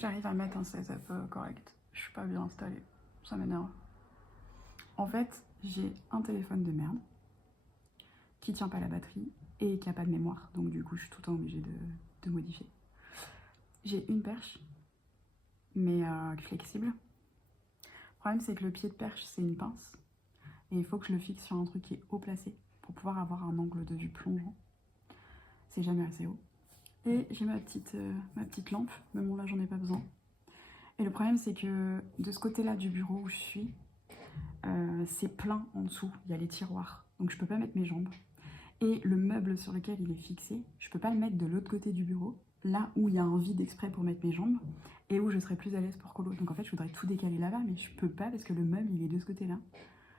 que j'arrive à mettre un setup correct. Je suis pas bien installée, ça m'énerve. En fait, j'ai un téléphone de merde qui tient pas la batterie et qui a pas de mémoire, donc du coup je suis tout le temps obligée de modifier. J'ai une perche, mais flexible. Le problème c'est que le pied de perche c'est une pince, et il faut que je le fixe sur un truc qui est haut placé pour pouvoir avoir un angle de vue plongeant. C'est jamais assez haut. Et j'ai ma petite lampe, mais bon là j'en ai pas besoin. Et le problème c'est que de ce côté-là du bureau où je suis, c'est plein en dessous, il y a les tiroirs, donc je peux pas mettre mes jambes. Et le meuble sur lequel il est fixé, je peux pas le mettre de l'autre côté du bureau, là où il y a un vide exprès pour mettre mes jambes, et où je serais plus à l'aise pour colo. Donc en fait je voudrais tout décaler là-bas, mais je peux pas parce que le meuble il est de ce côté-là.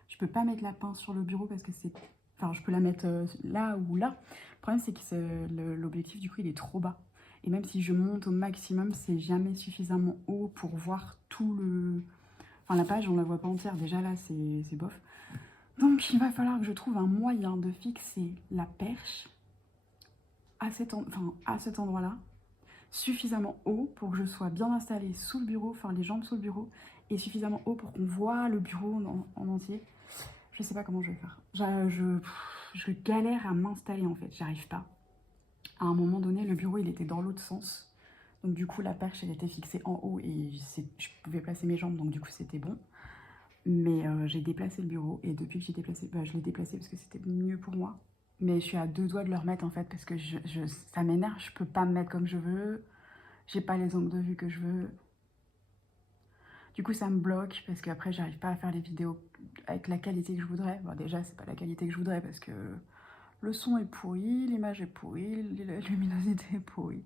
Je peux pas mettre la pince sur le bureau parce que c'est... Enfin je peux la mettre là ou là. Le problème c'est que l'objectif du coup il est trop bas. Et même si je monte au maximum, c'est jamais suffisamment haut pour voir tout le... Enfin la page on la voit pas entière, déjà là c'est bof. Donc il va falloir que je trouve un moyen de fixer la perche à cet endroit-là, suffisamment haut pour que je sois bien installée sous le bureau, enfin les jambes sous le bureau, et suffisamment haut pour qu'on voit le bureau en entier. Je sais pas comment je vais faire. Je galère à m'installer en fait, j'arrive pas. À un moment donné, le bureau il était dans l'autre sens. Donc du coup la perche elle était fixée en haut et je pouvais placer mes jambes, donc du coup c'était bon. Mais j'ai déplacé le bureau et depuis que j'ai déplacé, je l'ai déplacé parce que c'était mieux pour moi. Mais je suis à deux doigts de le remettre en fait parce que ça m'énerve, je peux pas me mettre comme je veux. J'ai pas les angles de vue que je veux. Du coup ça me bloque parce qu'après j'arrive pas à faire les vidéos avec la qualité que je voudrais. Bon déjà c'est pas la qualité que je voudrais parce que le son est pourri, l'image est pourrie, la luminosité est pourrie.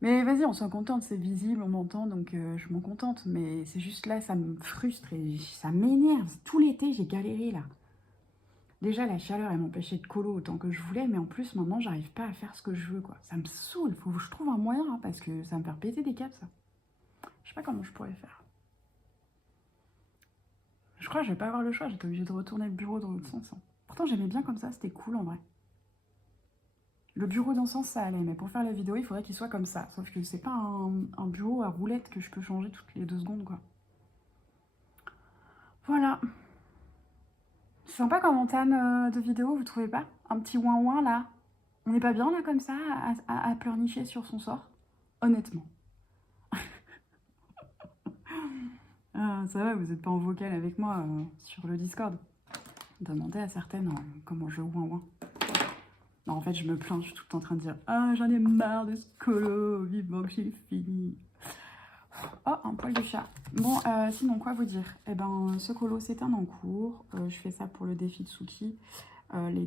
Mais vas-y, on s'en contente, c'est visible, on m'entend, donc je m'en contente. Mais c'est juste là, ça me frustre et ça m'énerve. Tout l'été, j'ai galéré là. Déjà, la chaleur, elle m'empêchait de colo autant que je voulais, mais en plus, maintenant, j'arrive pas à faire ce que je veux, quoi. Ça me saoule, faut que je trouve un moyen, hein, parce que ça me fait péter des câbles, ça. Je sais pas comment je pourrais faire. Je crois que je vais pas avoir le choix, j'étais obligée de retourner le bureau dans l'autre sens. Hein. Pourtant, j'aimais bien comme ça, c'était cool en vrai. Le bureau d'un sens, ça allait, mais pour faire la vidéo, il faudrait qu'il soit comme ça. Sauf que c'est pas un bureau à roulettes que je peux changer toutes les 2 secondes, quoi. Voilà. C'est sympa comme entame de vidéo, vous trouvez pas? Un petit ouin-ouin, là. On n'est pas bien, là, comme ça, à pleurnicher sur son sort? Honnêtement. Ah, ça va, vous n'êtes pas en vocal avec moi sur le Discord. Demandez à certaines comment je ouin-ouin. Non, en fait, je me plains, je suis tout le temps en train de dire « Ah, j'en ai marre de ce colo, vivement que j'ai fini !» Oh, un poil de chat. Bon, sinon, quoi vous dire? Eh ben, ce colo s'éteint en cours. Je fais ça pour le défi de Tsuki. Les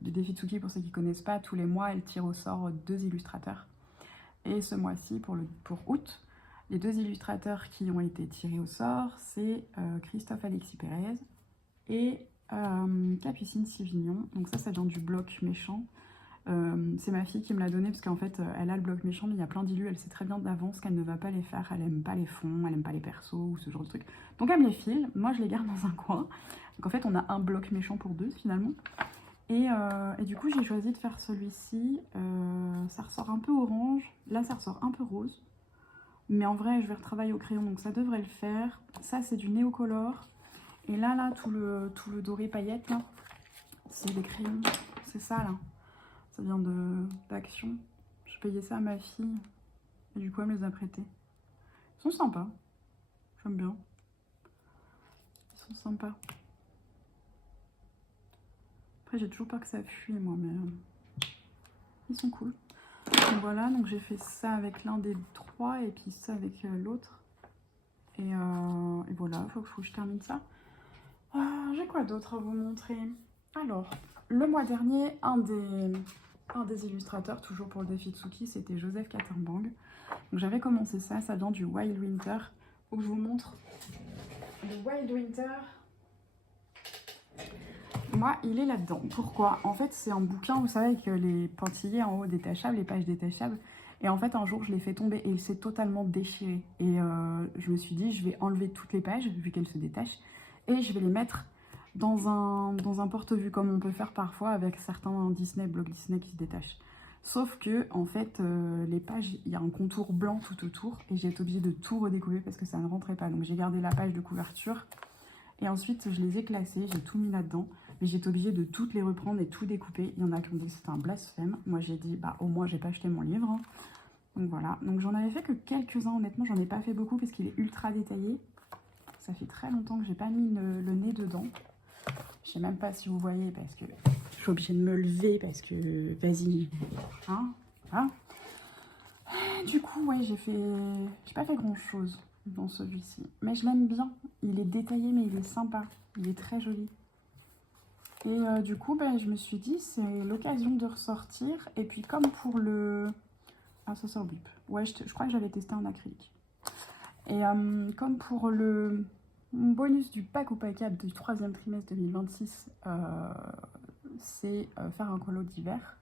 défis de Tsuki, pour ceux qui ne connaissent pas, tous les mois, elle tire au sort 2 illustrateurs. Et ce mois-ci, pour août, les 2 illustrateurs qui ont été tirés au sort, c'est Christophe Alexis Pérez et Capucine Sivignon. Donc ça vient du bloc méchant. C'est ma fille qui me l'a donné parce qu'en fait elle a le bloc méchant mais il y a plein d'illus, elle sait très bien d'avance qu'elle ne va pas les faire, elle aime pas les fonds, elle aime pas les persos ou ce genre de trucs. Donc elle me les file, moi je les garde dans un coin. Donc en fait on a un bloc méchant pour 2 finalement. Et du coup j'ai choisi de faire celui-ci, ça ressort un peu orange, là ça ressort un peu rose. Mais en vrai je vais retravailler au crayon donc ça devrait le faire. Ça c'est du néocolor. Et là tout le doré paillette là, c'est des crayons, c'est ça là. Ça vient d'Action. Je payais ça à ma fille. Et du coup, elle me les a prêtés. Ils sont sympas. J'aime bien. Ils sont sympas. Après, j'ai toujours peur que ça fuit, moi, mais ils sont cool. Donc voilà, donc j'ai fait ça avec l'un des 3 et puis ça avec l'autre. Et voilà, il faut que je termine ça. J'ai quoi d'autre à vous montrer? Alors, le mois dernier, un des illustrateurs, toujours pour le défi Tsuki, c'était Joseph Katterbang. Donc j'avais commencé ça vient du Wild Winter. Faut que je vous montre. Le Wild Winter, moi, il est là-dedans. Pourquoi? En fait, c'est un bouquin, vous savez, avec les pointillés en haut détachables, les pages détachables. Et en fait, un jour, je l'ai fait tomber et il s'est totalement déchiré. Et je me suis dit, je vais enlever toutes les pages, vu qu'elles se détachent, et je vais les mettre dans un porte-vue, comme on peut faire parfois avec certains blocs Disney qui se détachent. Sauf que, en fait, les pages, il y a un contour blanc tout autour et j'ai été obligée de tout redécouper parce que ça ne rentrait pas. Donc j'ai gardé la page de couverture et ensuite je les ai classées, j'ai tout mis là-dedans. Mais j'ai été obligée de toutes les reprendre et tout découper. Il y en a qui ont dit que c'était un blasphème. Moi j'ai dit, bah au moins j'ai pas acheté mon livre. Donc voilà. Donc j'en avais fait que quelques-uns, honnêtement, j'en ai pas fait beaucoup parce qu'il est ultra détaillé. Ça fait très longtemps que j'ai pas mis le nez dedans. Je sais même pas si vous voyez parce que je suis obligée de me lever parce que vas-y, hein, voilà. Du coup, ouais, j'ai pas fait grand chose dans celui-ci, mais je l'aime bien. Il est détaillé, mais il est sympa. Il est très joli. Et du coup, ben, je me suis dit, c'est l'occasion de ressortir. Et puis, comme pour le... Ah, ça sort bip. Ouais, je crois que j'avais testé en acrylique. Et comme pour le bonus du pack ou pack up du 3e trimestre 2026, c'est faire un colo d'hiver.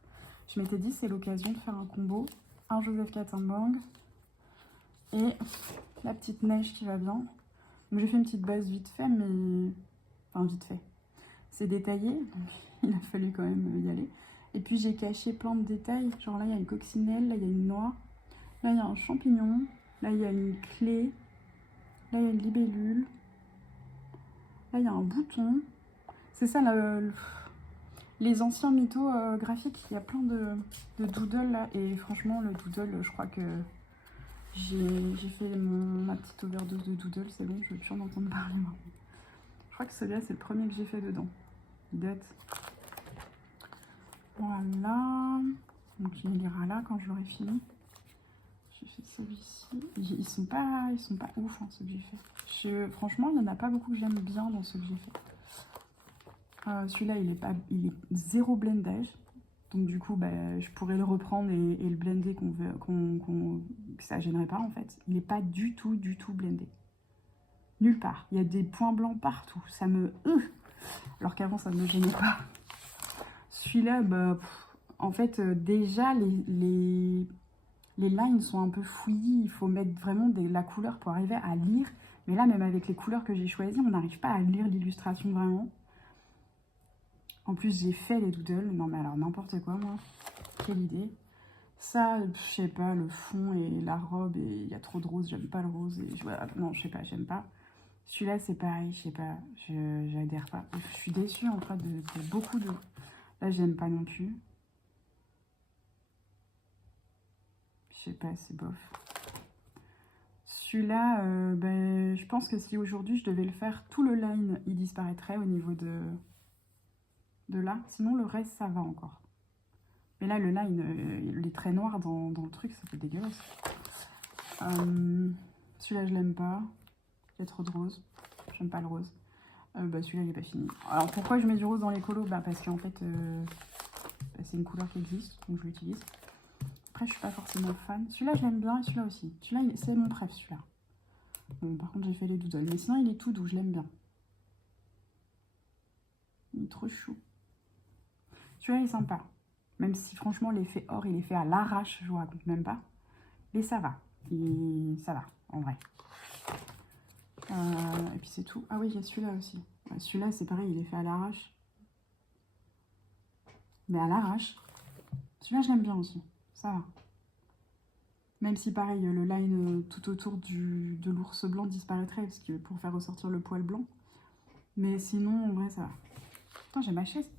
Je m'étais dit, c'est l'occasion de faire un combo. Un Joseph Kattenbang et la petite neige qui va bien. Donc j'ai fait une petite base vite fait, mais... Enfin, vite fait. C'est détaillé, donc il a fallu quand même y aller. Et puis j'ai caché plein de détails. Genre là, il y a une coccinelle, là, il y a une noix. Là, il y a un champignon. Là, il y a une clé. Là, il y a une libellule. Là, il y a un bouton. C'est ça, les anciens mythos graphiques. Il y a plein de doodles là. Et franchement, le doodle, je crois que j'ai fait ma petite overdose de doodle. C'est bon, je veux plus en entendre parler maintenant. Je crois que celui-là, c'est le premier que j'ai fait dedans. Il date. Voilà. Donc, il ira là quand je l'aurai fini. J'ai fait celui-ci. Ils sont pas ouf, hein, ceux que j'ai fait. Franchement, il n'y en a pas beaucoup que j'aime bien dans ceux que j'ai fait. Celui-là, il est zéro blendage. Donc du coup, bah, je pourrais le reprendre et le blender que ça gênerait pas en fait. Il n'est pas du tout blendé. Nulle part. Il y a des points blancs partout. Ça me... alors qu'avant, ça ne me gênait pas. Celui-là, bah, en fait, déjà, les lines sont un peu fouillis. Il faut mettre vraiment la couleur pour arriver à lire. Mais là, même avec les couleurs que j'ai choisies, on n'arrive pas à lire l'illustration vraiment. En plus, j'ai fait les doodles. Non, mais alors, n'importe quoi, moi. Quelle idée. Ça, je sais pas, le fond et la robe, et il y a trop de rose. J'aime pas le rose. Et non, je sais pas, j'aime pas. Celui-là, c'est pareil, je sais pas. J'adhère pas. Je suis déçue, en fait, de beaucoup de... Là, j'aime pas non plus. Je sais pas, c'est bof. Celui-là, ben, je pense que si aujourd'hui je devais le faire, tout le line, il disparaîtrait au niveau de là. Sinon, le reste, ça va encore. Mais là, le line, les traits noirs dans le truc, ça fait dégueulasse. Celui-là, je l'aime pas. Il y a trop de rose. J'aime pas le rose. Bah, celui-là, il est pas fini. Alors, pourquoi je mets du rose dans les colos? Bah, parce qu'en fait, bah, c'est une couleur qui existe, donc je l'utilise. Après, je suis pas forcément fan. Celui-là, je l'aime bien et celui-là aussi. Celui-là, c'est mon préf, celui-là. Bon, par contre, j'ai fait les doodles. Mais sinon, il est tout doux, je l'aime bien. Il est trop chou. Celui-là, il est sympa. Même si, franchement, l'effet or, il est fait à l'arrache, je vous raconte même pas. Mais ça va. Ça va, en vrai. Et puis, c'est tout. Ah oui, il y a celui-là aussi. Ouais, celui-là, c'est pareil, il est fait à l'arrache. Mais à l'arrache. Celui-là, je l'aime bien aussi. Ça va. Même si, pareil, le line tout autour de l'ours blanc disparaîtrait parce que pour faire ressortir le poil blanc. Mais sinon, en vrai, ça va. Putain, j'ai ma chaise.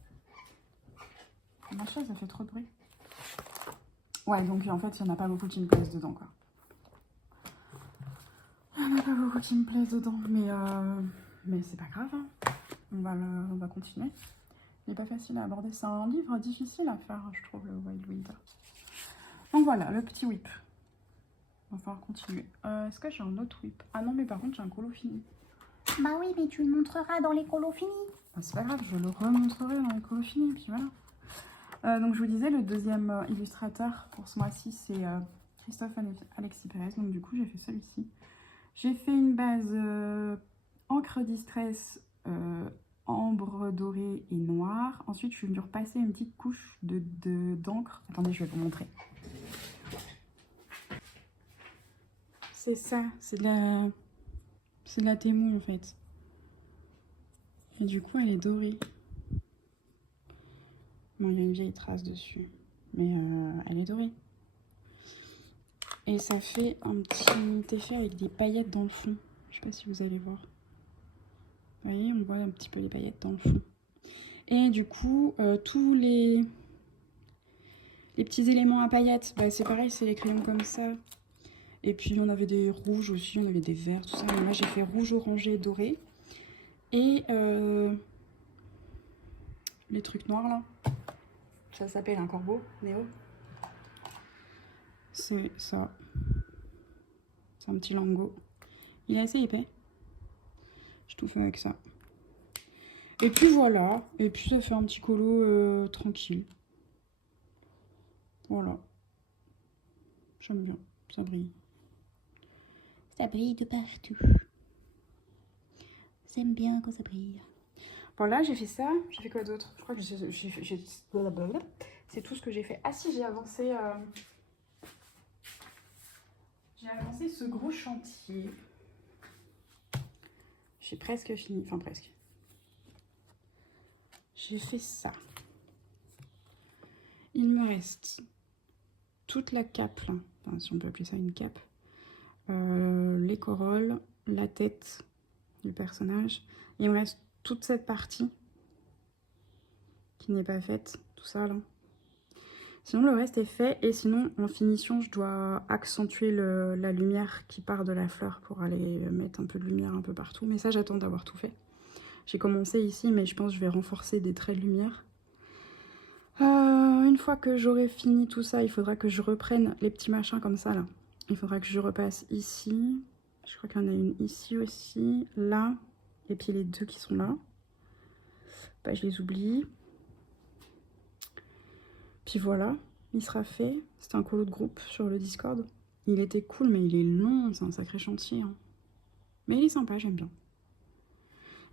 Ma chaise, ça fait trop de bruit. Ouais, donc en fait, il n'y en a pas beaucoup qui me plaisent dedans, quoi. Il n'y en a pas beaucoup qui me plaisent dedans, mais c'est pas grave. Hein. On va continuer. Il n'est pas facile à aborder. C'est un livre difficile à faire, je trouve, le Wild Winter. Donc voilà, le petit whip. On va falloir continuer. Est-ce que j'ai un autre whip? Ah non, mais par contre, j'ai un colo fini. Bah oui, mais tu le montreras dans les colos finis. Ah, c'est pas grave, je le remontrerai dans les colos finis, puis voilà. Donc je vous disais, le deuxième illustrateur pour ce mois-ci, c'est Christophe Alexis Pérez. Donc du coup, j'ai fait celui-ci. J'ai fait une base encre distress, ambre doré et noir. Ensuite, je suis venue repasser une petite couche d'encre. Attendez, je vais vous montrer. C'est ça, c'est de la Temu en fait. Et du coup, elle est dorée. Bon, il y a une vieille trace dessus. mais elle est dorée. Et ça fait un petit effet avec des paillettes dans le fond. Je sais pas si vous allez voir. Vous voyez, on voit un petit peu les paillettes dans le fond. Et du coup, tous les petits éléments à paillettes, bah, c'est pareil, c'est les crayons comme ça. Et puis on avait des rouges aussi, on avait des verts, tout ça. Mais moi j'ai fait rouge, orangé, doré. Et les trucs noirs là, ça s'appelle un corbeau, Néo. C'est ça. C'est un petit lingot. Il est assez épais. Je tout fais avec ça. Et puis voilà. Et puis ça fait un petit colo tranquille. Voilà. J'aime bien. Ça brille. Ça brille de partout. J'aime bien quand ça brille. Voilà, j'ai fait ça. J'ai fait quoi d'autre? Je crois que c'est tout ce que j'ai fait. Ah si, j'ai avancé ce gros chantier. J'ai presque fini. Enfin, presque. J'ai fait ça. Il me reste toute la cape, là. Enfin, si on peut appeler ça une cape. Les corolles, la tête du personnage. Il me reste toute cette partie qui n'est pas faite. Tout ça, là. Sinon, le reste est fait. Et sinon, en finition, je dois accentuer la lumière qui part de la fleur pour aller mettre un peu de lumière un peu partout. Mais ça, j'attends d'avoir tout fait. J'ai commencé ici, mais je pense que je vais renforcer des traits de lumière. Une fois que j'aurai fini tout ça, il faudra que je reprenne les petits machins comme ça, là. Il faudra que je repasse ici. Je crois qu'il y en a une ici aussi, là. Et puis les deux qui sont là. Bah, je les oublie. Puis voilà, il sera fait. C'était un colo de groupe sur le Discord. Il était cool, mais il est long, c'est un sacré chantier. Hein. Mais il est sympa, j'aime bien.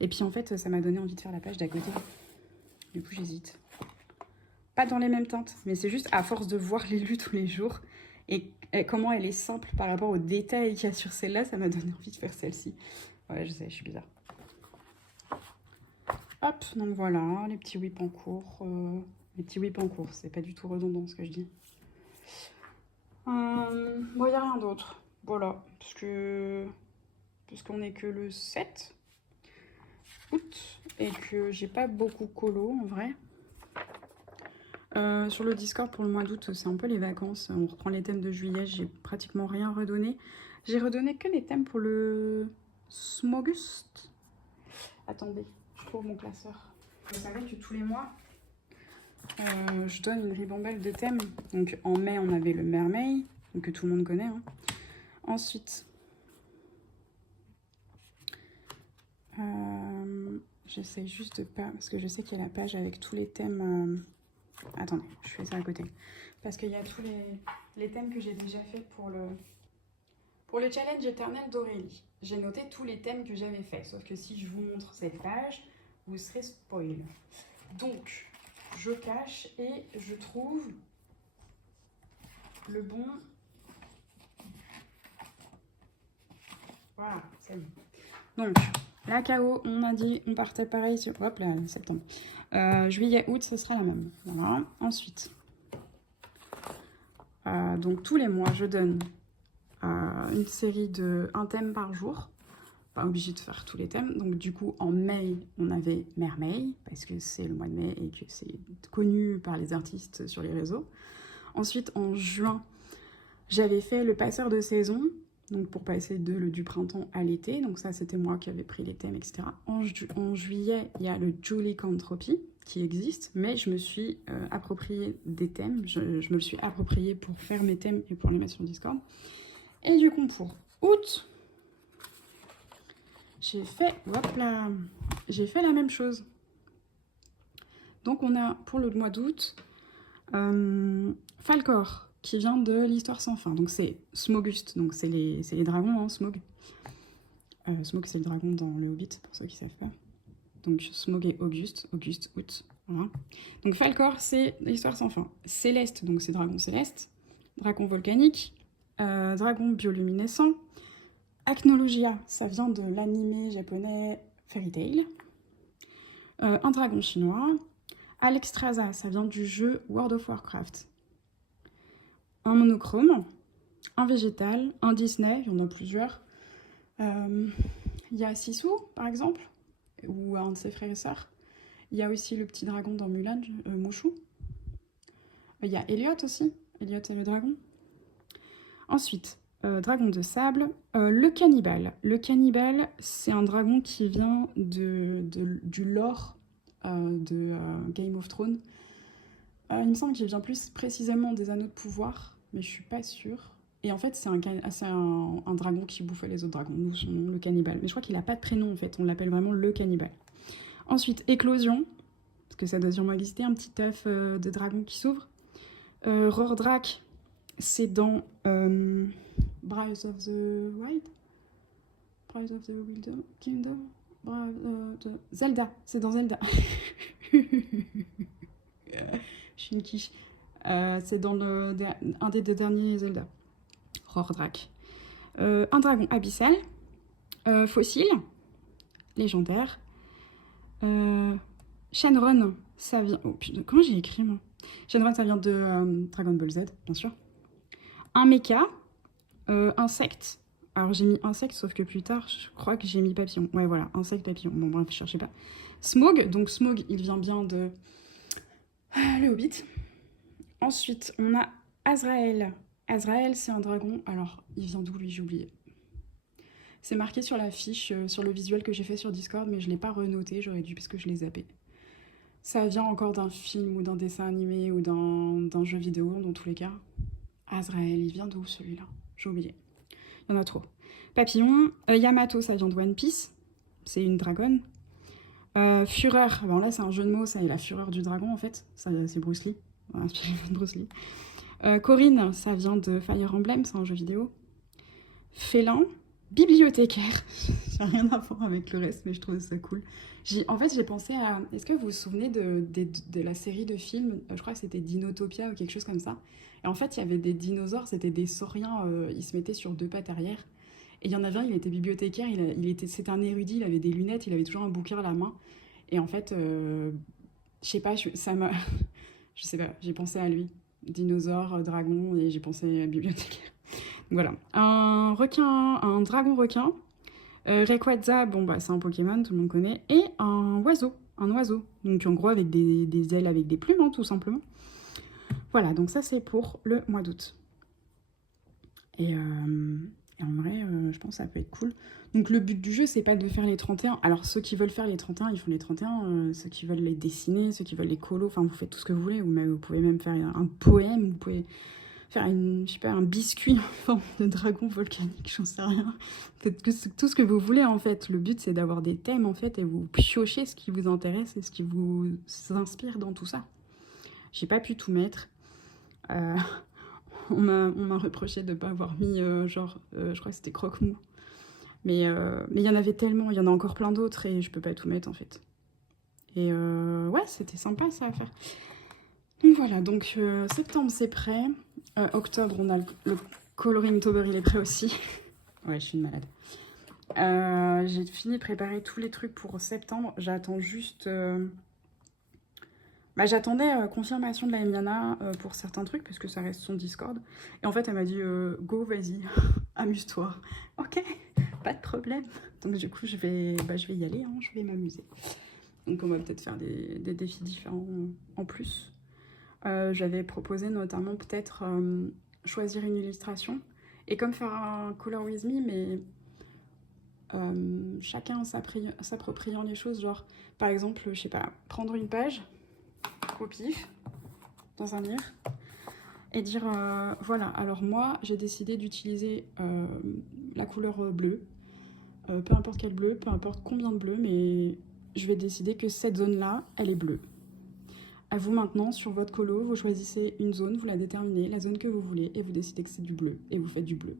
Et puis en fait, ça m'a donné envie de faire la page d'à côté. Du coup, j'hésite. Pas dans les mêmes teintes, mais c'est juste à force de voir l'élu tous les jours et comment elle est simple par rapport aux détails qu'il y a sur celle-là, ça m'a donné envie de faire celle-ci. Ouais, je sais, je suis bizarre. Hop, donc voilà, les petits whips en cours. Les petits whips en cours, c'est pas du tout redondant ce que je dis. Bon, il n'y a rien d'autre. Voilà, parce qu'on est que le 7 août et que j'ai pas beaucoup colo en vrai. Sur le Discord pour le mois d'août, c'est un peu les vacances. On reprend les thèmes de juillet, j'ai pratiquement rien redonné. J'ai redonné que les thèmes pour le Smoguste. Attendez, je trouve mon classeur. Vous savez que tous les mois, je donne une ribambelle de thèmes. Donc en mai, on avait le Mermaid, que tout le monde connaît. Hein. Ensuite, j'essaie juste de pas... Parce que je sais qu'il y a la page avec tous les thèmes... Attendez, je fais ça à côté. Parce qu'il y a tous les thèmes que j'ai déjà fait pour le challenge éternel d'Aurélie. J'ai noté tous les thèmes que j'avais fait. Sauf que si je vous montre cette page, vous serez spoil. Donc, je cache et je trouve le bon... Voilà, ça y est. Donc, la KO, on a dit, on partait pareil sur... Hop là, septembre. Juillet, août, ce sera la même. Voilà. Ensuite, donc tous les mois, je donne une série de un thème par jour. Pas obligé de faire tous les thèmes. Donc du coup, en mai, on avait Mermaid, parce que c'est le mois de mai et que c'est connu par les artistes sur les réseaux. Ensuite, en juin, j'avais fait le passeur de saison, donc pour passer du printemps à l'été. Donc ça, c'était moi qui avais pris les thèmes, etc. En juillet, il y a le Julie Cantropy qui existe, mais je me suis approprié des thèmes. Je me le suis approprié pour faire mes thèmes et pour les mettre sur Discord. Et du coup, pour août, j'ai fait la même chose. Donc on a pour le mois d'août Falcor qui vient de l'Histoire sans fin. Donc c'est Smoguste, donc c'est les dragons, hein, Smog. Smog c'est le dragon dans le Hobbit, pour ceux qui savent pas. Donc Smog et Auguste, août. Voilà. Donc Falcor c'est l'Histoire sans fin. Céleste, donc c'est dragon céleste. Dragon volcanique. Dragon bioluminescent. Acnologia, ça vient de l'anime japonais Fairy Tail. Un dragon chinois. Alexstrasza, ça vient du jeu World of Warcraft. un monochrome, un végétal, un Disney, il y en a plusieurs. Il y a Sisu, par exemple, ou un de ses frères et sœurs. Il y a aussi le petit dragon dans Mulan, Mushu. Il y a Elliot aussi, Elliot et le dragon. Ensuite, dragon de sable, le cannibale. Le cannibale, c'est un dragon qui vient du lore de Game of Thrones. Il me semble qu'il vient plus précisément des Anneaux de pouvoir, mais je suis pas sûre. Et en fait, c'est un dragon qui bouffait les autres dragons, nous son nom, le cannibale. Mais je crois qu'il n'a pas de prénom en fait, on l'appelle vraiment le cannibale. Ensuite, éclosion, parce que ça doit sûrement exister, un petit œuf de dragon qui s'ouvre. Rordrak, c'est dans Breath of the Wild, Breath of the Kingdom, Zelda, c'est dans Zelda. Je suis une quiche. C'est dans un des 2 derniers Zelda. Rordrak. Un dragon abyssal. Fossile. Légendaire. Shenron, ça vient... Oh putain, comment j'ai écrit moi? Shenron, ça vient de Dragon Ball Z, bien sûr. Un mecha. Insecte. Alors j'ai mis insecte, sauf que plus tard, je crois que j'ai mis papillon. Ouais, voilà, insecte, papillon. Bon, bref, je cherchais pas. Smaug, donc Smaug, il vient bien de le Hobbit. Ensuite, on a Azrael. Azrael, c'est un dragon. Alors, il vient d'où, lui? J'ai oublié. C'est marqué sur la fiche, sur le visuel que j'ai fait sur Discord, mais je ne l'ai pas renoté, j'aurais dû parce que je l'ai zappé. Ça vient encore d'un film ou d'un dessin animé ou d'un jeu vidéo, dans tous les cas. Azrael, il vient d'où, celui-là? J'ai oublié. Il y en a trop. Papillon. Yamato, ça vient de One Piece. C'est une dragonne. Fureur. Bon, là, c'est un jeu de mots, ça est la fureur du dragon, en fait. Ça, c'est Bruce Lee. Inspiré de Bruce Lee. Corinne, ça vient de Fire Emblem, c'est un jeu vidéo. Félin, bibliothécaire. J'ai rien à voir avec le reste, mais je trouve ça cool. En fait, j'ai pensé à... Est-ce que vous vous souvenez de la série de films, je crois que c'était Dinotopia ou quelque chose comme ça. Et en fait, il y avait des dinosaures, c'était des sauriens, ils se mettaient sur 2 pattes arrière. Et il y en avait un, il était bibliothécaire, c'était un érudit, il avait des lunettes, il avait toujours un bouquin à la main. Et en fait, je sais pas, ça m'a... Je sais pas, j'ai pensé à lui. Dinosaure, dragon, et j'ai pensé à bibliothécaire. Voilà. Un requin, un dragon requin. Rayquaza, bon bah c'est un Pokémon, tout le monde connaît. Et un oiseau. Donc en gros avec des ailes avec des plumes, hein, tout simplement. Voilà, donc ça c'est pour le mois d'août. Et en vrai, je pense que ça peut être cool. Donc le but du jeu, c'est pas de faire les 31. Alors ceux qui veulent faire les 31, ils font les 31. Ceux qui veulent les dessiner, ceux qui veulent les colos, enfin vous faites tout ce que vous voulez. Vous pouvez même faire un poème, vous pouvez faire je sais pas, un biscuit en forme de dragon volcanique, j'en sais rien. Faites tout ce que vous voulez en fait. Le but c'est d'avoir des thèmes en fait et vous piochez ce qui vous intéresse et ce qui vous inspire dans tout ça. J'ai pas pu tout mettre. On m'a reproché de ne pas avoir mis, je crois que c'était croque-mou. Mais il y en avait tellement, il y en a encore plein d'autres et je peux pas tout mettre en fait. Et ouais, c'était sympa ça à faire. Donc voilà, donc septembre c'est prêt. Octobre, on a le coloring Tober, il est prêt aussi. Ouais, je suis une malade. J'ai fini de préparer tous les trucs pour septembre. J'attends juste... j'attendais confirmation de la Emiana pour certains trucs, parce que ça reste son Discord. Et en fait, elle m'a dit go, vas-y, amuse-toi. Ok, pas de problème. Donc du coup, je vais y aller, hein, je vais m'amuser. Donc on va peut-être faire des défis différents en plus. J'avais proposé notamment peut-être choisir une illustration. Et comme faire un Color With Me, mais chacun s'appropriant les choses. Genre, par exemple, je sais pas, prendre une page au pif, dans un livre, et dire voilà, alors moi j'ai décidé d'utiliser la couleur bleue, peu importe quel bleu, peu importe combien de bleu, mais je vais décider que cette zone là elle est bleue. À vous maintenant, sur votre colo, vous choisissez une zone, vous la déterminez, la zone que vous voulez, et vous décidez que c'est du bleu, et vous faites du bleu.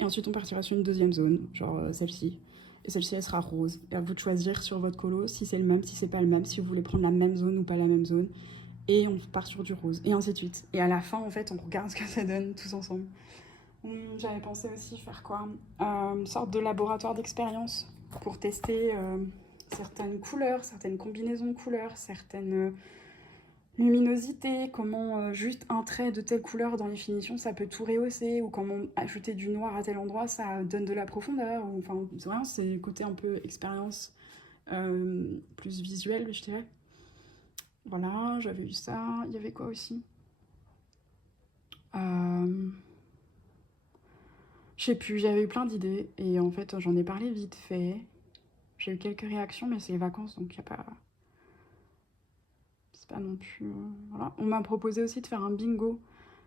Et ensuite on partira sur une deuxième zone, genre celle-ci. Et celle-ci, elle sera rose. Et à vous de choisir sur votre colo si c'est le même, si c'est pas le même, si vous voulez prendre la même zone ou pas la même zone. Et on part sur du rose, et ainsi de suite. Et à la fin, en fait, on regarde ce que ça donne tous ensemble. J'avais pensé aussi faire quoi, une sorte de laboratoire d'expérience pour tester certaines couleurs, certaines combinaisons de couleurs, certaines luminosité, comment juste un trait de telle couleur dans les finitions, ça peut tout rehausser, ou comment ajouter du noir à tel endroit, ça donne de la profondeur. Enfin, vraiment, c'est le côté un peu expérience plus visuelle, je dirais. Voilà, j'avais eu ça. Il y avait quoi aussi? Je sais plus, j'avais eu plein d'idées, et en fait, j'en ai parlé vite fait. J'ai eu quelques réactions, mais c'est les vacances, donc il n'y a pas... C'est pas non plus... voilà. On m'a proposé aussi de faire un bingo.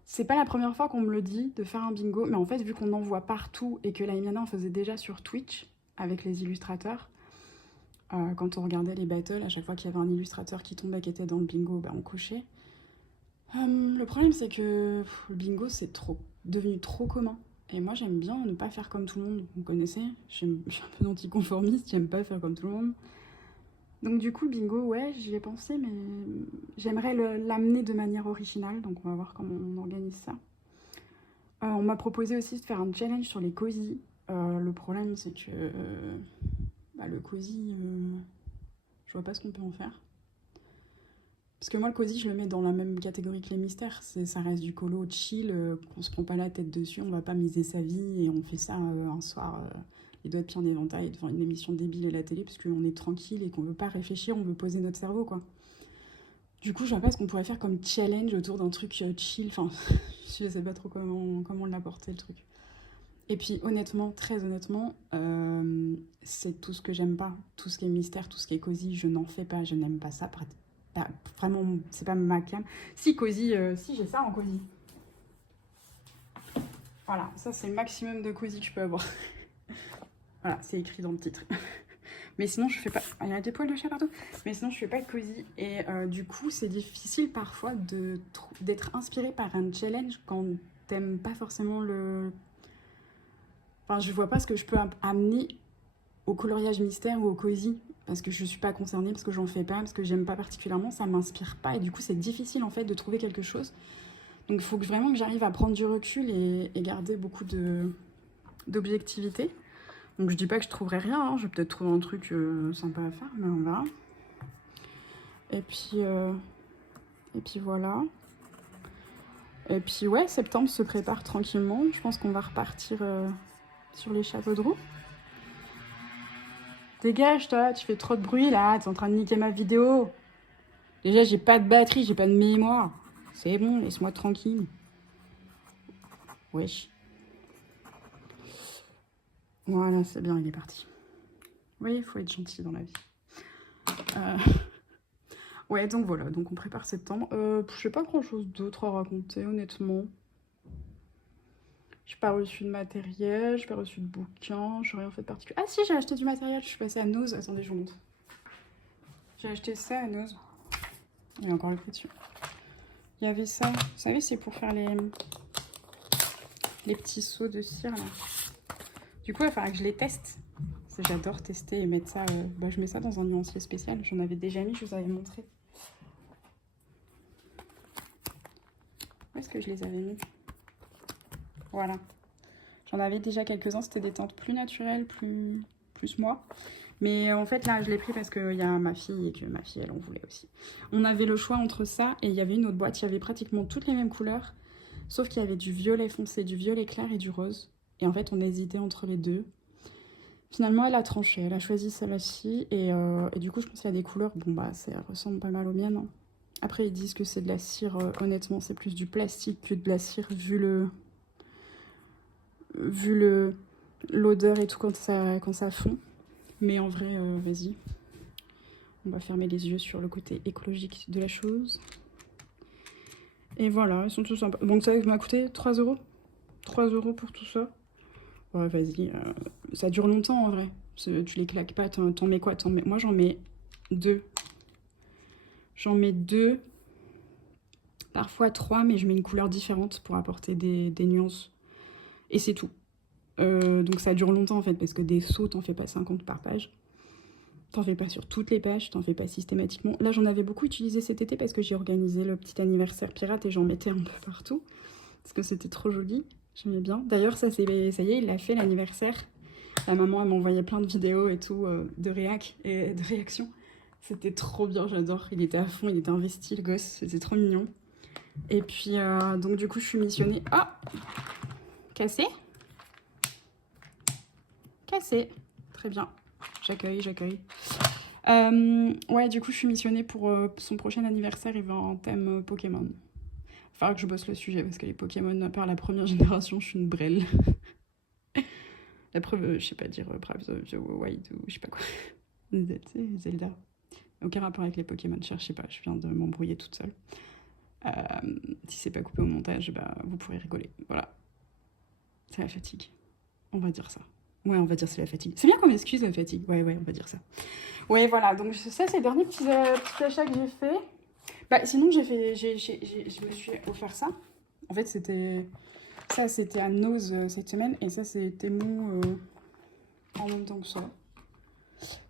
C'est pas la première fois qu'on me le dit, de faire un bingo, mais en fait, vu qu'on en voit partout, et que la Emiana en faisait déjà sur Twitch, avec les illustrateurs, quand on regardait les battles, à chaque fois qu'il y avait un illustrateur qui tombait, qui était dans le bingo, bah, on cochait. Le problème, c'est que le bingo, c'est devenu trop commun. Et moi, j'aime bien ne pas faire comme tout le monde. Vous connaissez, je suis un peu anticonformiste, j'aime pas faire comme tout le monde. Donc du coup, le bingo, ouais, j'y ai pensé, mais j'aimerais l'amener de manière originale. Donc on va voir comment on organise ça. On m'a proposé aussi de faire un challenge sur les cosy. Le problème, c'est que le cosy, je vois pas ce qu'on peut en faire. Parce que moi, le cosy, je le mets dans la même catégorie que les mystères. Ça reste du colo chill, on se prend pas la tête dessus, on va pas miser sa vie, et on fait ça un soir, les doigts de pied en éventail, devant une émission débile à la télé, parce qu'on est tranquille et qu'on veut pas réfléchir, on veut poser notre cerveau, quoi. Du coup, je vois pas ce qu'on pourrait faire comme challenge autour d'un truc chill. Enfin, je sais pas trop comment l'apporter, le truc. Et puis, honnêtement, très honnêtement, c'est tout ce que j'aime pas. Tout ce qui est mystère, tout ce qui est cosy, je n'en fais pas, je n'aime pas ça. Vraiment, c'est pas ma cam. Si, cosy, si, j'ai ça en cosy. Voilà, ça c'est le maximum de cosy que je peux avoir. Voilà, c'est écrit dans le titre. Mais sinon, je fais pas... Il y a des poils de chat partout. Mais sinon, je fais pas de cosy. Et du coup, c'est difficile parfois d'être inspiré par un challenge quand t'aimes pas forcément le... Enfin, je vois pas ce que je peux amener au coloriage mystère ou au cosy, parce que je suis pas concernée, parce que j'en fais pas, parce que j'aime pas particulièrement, ça m'inspire pas, et du coup c'est difficile en fait de trouver quelque chose. Donc il faut vraiment que j'arrive à prendre du recul et garder beaucoup d'objectivité. Donc je dis pas que je trouverai rien, hein. Je vais peut-être trouver un truc sympa à faire, mais on verra. Et puis voilà. Et puis ouais, septembre se prépare tranquillement, je pense qu'on va repartir sur les chapeaux de roue. Dégage toi, tu fais trop de bruit là, t'es en train de niquer ma vidéo. Déjà j'ai pas de batterie, j'ai pas de mémoire. C'est bon, laisse-moi tranquille. Wesh. Voilà, c'est bien, il est parti. Oui, il faut être gentil dans la vie. Ouais, donc voilà, donc on prépare septembre. Je sais pas grand-chose d'autre à raconter, honnêtement. J'ai pas reçu de matériel, j'ai pas reçu de bouquin, j'ai rien fait de particulier. Ah si, j'ai acheté du matériel, je suis passée à Nose. Attendez, je vous montre. J'ai acheté ça à Nose. Il y a encore le prix dessus. Il y avait ça, vous savez, c'est pour faire les petits seaux de cire, là. Du coup, il va falloir que je les teste. J'adore tester et mettre ça... je mets ça dans un nuancier spécial. J'en avais déjà mis, je vous avais montré. Où est-ce que je les avais mis? Voilà. J'en avais déjà quelques-uns. C'était des teintes plus naturelles, plus moi. Mais en fait, là, je l'ai pris parce qu'il y a ma fille et que ma fille, elle en voulait aussi. On avait le choix entre ça et il y avait une autre boîte. Il y avait pratiquement toutes les mêmes couleurs. Sauf qu'il y avait du violet foncé, du violet clair et du rose. Et en fait, on hésitait entre les deux. Finalement, elle a tranché. Elle a choisi celle-ci. Et du coup, je pense qu'il y a des couleurs... Bon, bah, ça ressemble pas mal aux miennes, hein. Après, ils disent que c'est de la cire. Honnêtement, c'est plus du plastique que de la cire, vu l'odeur et tout quand ça fond. Mais en vrai, vas-y. On va fermer les yeux sur le côté écologique de la chose. Et voilà, ils sont tous sympas. Donc ça m'a coûté 3 €. 3 € pour tout ça. Ouais, vas-y. Ça dure longtemps en vrai. Tu les claques pas. T'en mets quoi? Moi, j'en mets 2. J'en mets 2. Parfois 3, mais je mets une couleur différente pour apporter des nuances. Et c'est tout. Donc ça dure longtemps en fait, parce que des seaux, t'en fais pas 50 par page. T'en fais pas sur toutes les pages, t'en fais pas systématiquement. Là, j'en avais beaucoup utilisé cet été parce que j'ai organisé le petit anniversaire pirate et j'en mettais un peu partout. Parce que c'était trop joli, j'aimais bien. D'ailleurs, ça y est, il a fait l'anniversaire. La maman, elle m'envoyait plein de vidéos et tout, de réac et de réactions. C'était trop bien, j'adore. Il était à fond, il était investi, le gosse. C'était trop mignon. Et puis, donc du coup, je suis missionnée... Ah, cassé. Cassé. Très bien. J'accueille, j'accueille. Ouais, du coup, je suis missionnée pour son prochain anniversaire. Il va en thème Pokémon. Il faudra que je bosse le sujet parce que les Pokémon, à part la première génération, je suis une brêle. La preuve, je sais pas dire Breath of the Wild ou je sais pas quoi. Zelda. Aucun rapport avec les Pokémon, cherchez pas, je viens de m'embrouiller toute seule. Si c'est pas coupé au montage, bah, vous pourrez rigoler. Voilà. C'est la fatigue. On va dire ça. Ouais, on va dire c'est la fatigue. C'est bien qu'on excuse la fatigue. Ouais, on va dire ça. Ouais, voilà. Donc ça, c'est les derniers petits achats que j'ai fait. Bah, sinon, je me suis offert ça. En fait, c'était à Nose cette semaine. Et ça, c'était mon... en même temps que ça.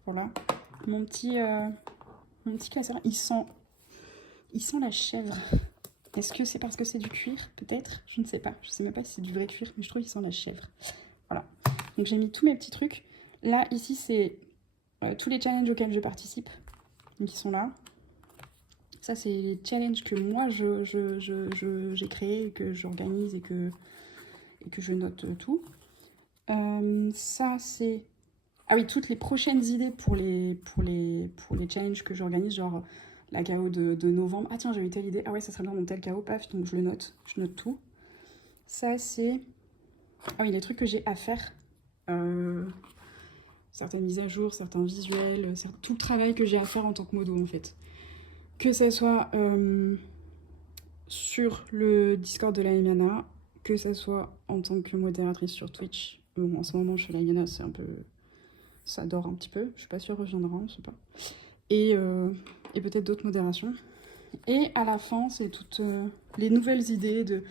Voilà. Mon petit classeur. Il sent la chèvre. Est-ce que c'est parce que c'est du cuir, peut-être? Je ne sais pas. Je sais même pas si c'est du vrai cuir, mais je trouve qu'il sent la chèvre. Voilà. Donc j'ai mis tous mes petits trucs. Là, ici, c'est tous les challenges auxquels je participe. Donc ils sont là. Ça, c'est les challenges que moi, j'ai créés, que j'organise et que je note tout. Ça, c'est... Ah oui, toutes les prochaines idées pour les challenges que j'organise, genre la KO de novembre. Ah tiens, j'ai eu telle idée. Ah ouais, ça serait bien dans tel KO, paf, donc je le note. Je note tout. Ça, c'est... Ah oui, les trucs que j'ai à faire. Certaines mises à jour, certains visuels, tout le travail que j'ai à faire en tant que modo, en fait. Que ça soit sur le Discord de la Emiana, que ça soit en tant que modératrice sur Twitch. Bon, en ce moment, je fais la Emiana, c'est un peu... Ça dort un petit peu. Je suis pas sûre reviendra, on sait pas. Et peut-être d'autres modérations. Et à la fin, c'est toutes les nouvelles idées de...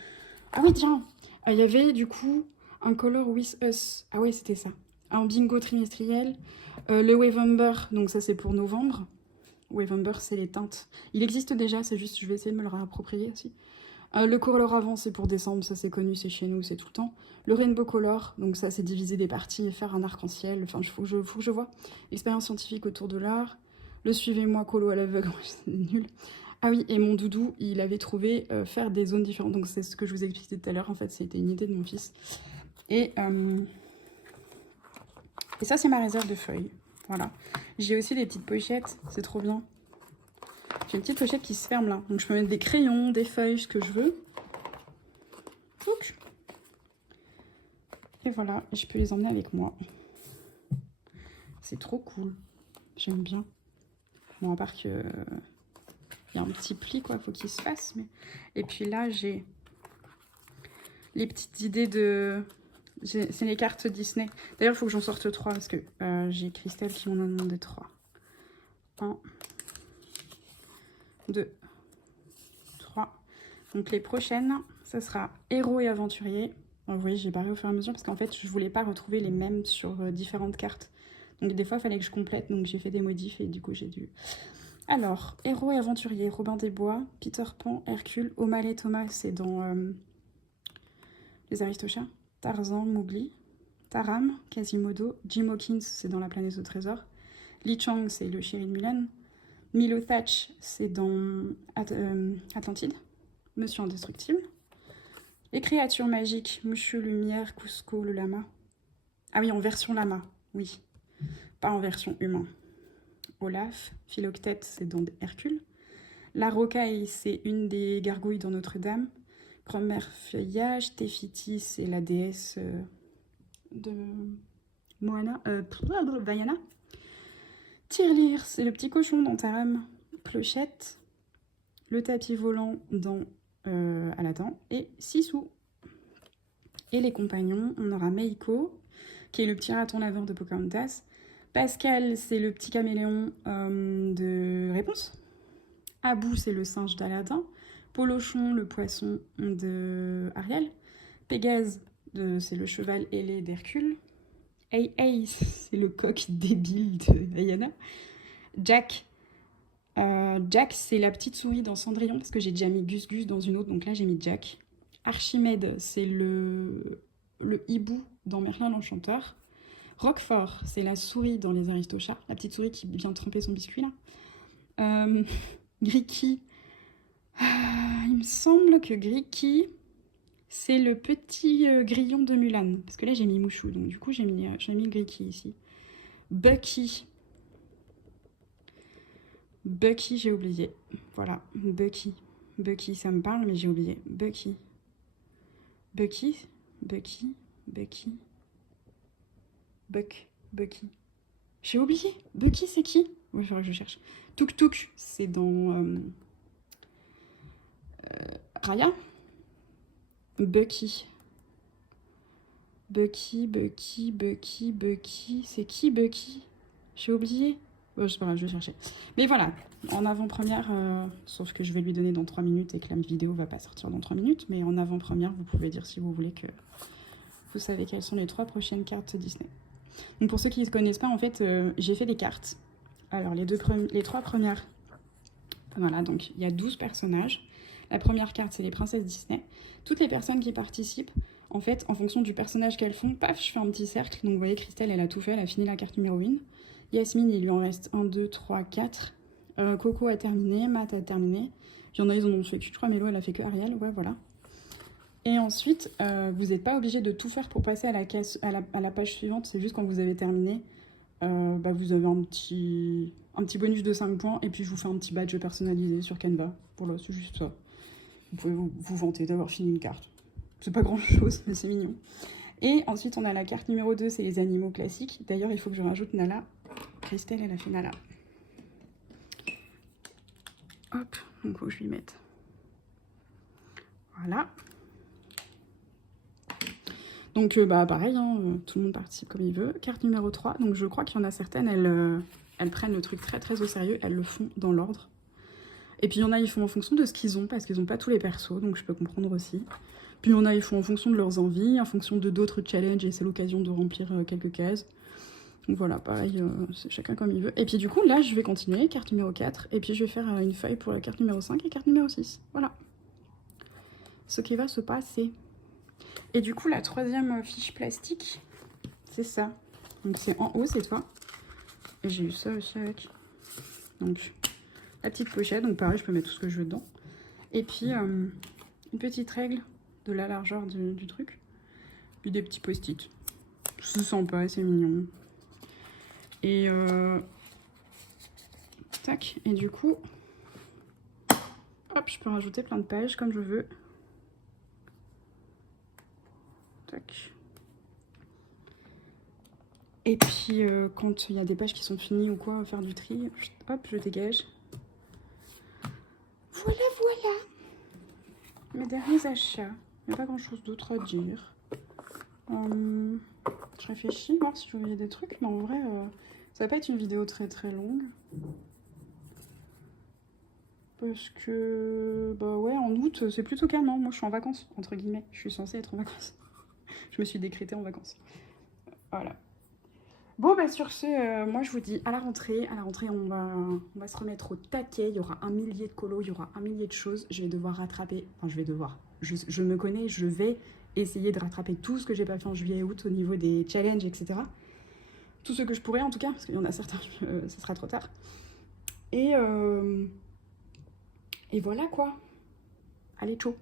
Ah oui, tiens, il y avait du coup un Color With Us. Ah ouais, c'était ça. Un bingo trimestriel. Le Wavember, donc ça c'est pour novembre. Wavember, c'est les teintes. Il existe déjà, c'est juste je vais essayer de me le réapproprier aussi. Le Color Avant, c'est pour décembre, ça c'est connu, c'est chez nous, c'est tout le temps. Le Rainbow Color, donc ça c'est diviser des parties et faire un arc-en-ciel. Enfin, il faut que je vois. Expérience scientifique autour de l'art. Le Suivez-moi Colo à l'aveugle, c'est nul. Ah oui, et mon doudou, il avait trouvé faire des zones différentes. Donc c'est ce que je vous ai expliqué tout à l'heure, en fait, c'était une idée de mon fils. Et ça, c'est ma réserve de feuilles. Voilà. J'ai aussi des petites pochettes, c'est trop bien. J'ai une petite pochette qui se ferme là. Donc je peux mettre des crayons, des feuilles, ce que je veux. Et voilà, je peux les emmener avec moi. C'est trop cool. J'aime bien. Bon, à part que... Il y a un petit pli, quoi, faut qu'il se fasse. Mais... Et puis là, j'ai les petites idées de... C'est les cartes Disney. D'ailleurs, il faut que j'en sorte 3 parce que j'ai Christelle qui m'en a demandé 3. 1, 2, 3. Donc les prochaines, ça sera héros et aventurier. Bon, vous voyez, j'ai barré au fur et à mesure parce qu'en fait, je voulais pas retrouver les mêmes sur différentes cartes. Donc des fois, il fallait que je complète. Donc j'ai fait des modifs et du coup, j'ai dû... Alors, héros et aventurier, Robin des Bois, Peter Pan, Hercule, O'Malley Thomas, c'est dans les Aristochats, Tarzan, Mowgli, Taram, Quasimodo, Jim Hawkins, c'est dans La planète au trésor, Li Chang, c'est le chéri de Mulan, Milo Thatch, c'est dans Atlantide, Monsieur Indestructible, les créatures magiques, Monsieur Lumière, Cusco, le lama. Ah oui, en version lama, oui, pas en version humain. Olaf, Philoctète, c'est dans Hercule. La rocaille, c'est une des gargouilles dans Notre-Dame. Grand-mère Feuillage, Tefiti, c'est la déesse de Moana, Vaiana. Tirelire, c'est le petit cochon dans Taram. Clochette, le tapis volant dans Aladdin. Et Sissou. Et les compagnons, on aura Meiko, qui est le petit raton laveur de Pocahontas. Pascal, c'est le petit caméléon de Réponse. Abou, c'est le singe d'Aladin. Polochon, le poisson de Ariel. Pégase, c'est le cheval ailé d'Hercule. Hey, c'est le coq débile de Diana. Jack, c'est la petite souris dans Cendrillon, parce que j'ai déjà mis Gus Gus dans une autre, donc là j'ai mis Jack. Archimède, c'est le hibou dans Merlin l'Enchanteur. Roquefort, c'est la souris dans Les Aristochats, la petite souris qui vient tremper son biscuit là. Griki. Il me semble que Griki, c'est le petit grillon de Mulan. Parce que là, j'ai mis Mouchou, donc du coup, j'ai mis Griki ici. Bucky. Bucky, j'ai oublié. Voilà, Bucky. Bucky, ça me parle, mais j'ai oublié. Bucky. Bucky. Bucky. Bucky. Bucky. J'ai oublié. Bucky, c'est qui? Oui, il faudrait que je cherche. Tuk Tuk, c'est dans Raya. Bucky. Bucky. C'est qui Bucky? J'ai oublié. Oh, c'est pas grave, je vais chercher. Mais voilà, en avant-première, sauf que je vais lui donner dans 3 minutes et que la vidéo va pas sortir dans 3 minutes, mais en avant-première, vous pouvez dire si vous voulez que vous savez quelles sont les 3 prochaines cartes Disney. Donc pour ceux qui ne connaissent pas, en fait, j'ai fait des cartes. Alors les 3 premières, voilà, donc il y a 12 personnages. La première carte, c'est les princesses Disney. Toutes les personnes qui participent, en fait, en fonction du personnage qu'elles font, paf, je fais un petit cercle. Donc vous voyez, Christelle, elle a tout fait, elle a fini la carte numéro 1. Yasmine, il lui en reste 1, 2, 3, 4. Coco a terminé, Matt a terminé. Il y en a, ils en ont fait que, je crois, Mélo, elle a fait que Ariel, ouais, voilà. Et ensuite, vous n'êtes pas obligé de tout faire pour passer à la page suivante. C'est juste quand vous avez terminé, vous avez un petit bonus de 5 points. Et puis, je vous fais un petit badge personnalisé sur Canva. Voilà, c'est juste ça. Vous pouvez vous vanter d'avoir fini une carte. C'est pas grand-chose, mais c'est mignon. Et ensuite, on a la carte numéro 2, c'est les animaux classiques. D'ailleurs, il faut que je rajoute Nala. Christelle, elle a fait Nala. Hop, donc faut que je lui mette. Voilà. Donc, pareil, hein, tout le monde participe comme il veut. Carte numéro 3, donc je crois qu'il y en a certaines, elles prennent le truc très très au sérieux, elles le font dans l'ordre. Et puis il y en a, ils font en fonction de ce qu'ils ont, parce qu'ils n'ont pas tous les persos, donc je peux comprendre aussi. Puis il y en a, ils font en fonction de leurs envies, en fonction de d'autres challenges, et c'est l'occasion de remplir quelques cases. Donc voilà, pareil, c'est chacun comme il veut. Et puis du coup, là, je vais continuer, carte numéro 4, et puis je vais faire une feuille pour la carte numéro 5 et carte numéro 6. Voilà. Ce qui va se passer. Et du coup, la 3e fiche plastique, c'est ça. Donc c'est en haut, c'est toi. Et j'ai eu ça aussi avec. Donc, la petite pochette, donc pareil, je peux mettre tout ce que je veux dedans. Et puis, une petite règle de la largeur du truc. Puis des petits post-it. C'est sympa, c'est mignon. Et tac, et du coup, hop, je peux rajouter plein de pages comme je veux. Tac. Et puis, quand il y a des pages qui sont finies ou quoi, faire du tri, hop, je dégage. Voilà, voilà. Mes derniers achats. Il n'y a pas grand-chose d'autre à dire. Je réfléchis, voir si j'ai oublié des trucs, mais en vrai, ça va pas être une vidéo très très longue. Parce que, ouais, en août, c'est plutôt calme. Moi, je suis en vacances, entre guillemets. Je suis censée être en vacances. Je me suis décrétée en vacances. Voilà. Bon, sur ce, moi, je vous dis à la rentrée. À la rentrée, on va se remettre au taquet. Il y aura 1 millier de colos, il y aura 1 millier de choses. Je vais devoir rattraper... Enfin, je vais devoir. Je me connais, je vais essayer de rattraper tout ce que j'ai pas fait en juillet et août au niveau des challenges, etc. Tout ce que je pourrais, en tout cas, parce qu'il y en a certains, ce sera trop tard. Et voilà, quoi. Allez, ciao.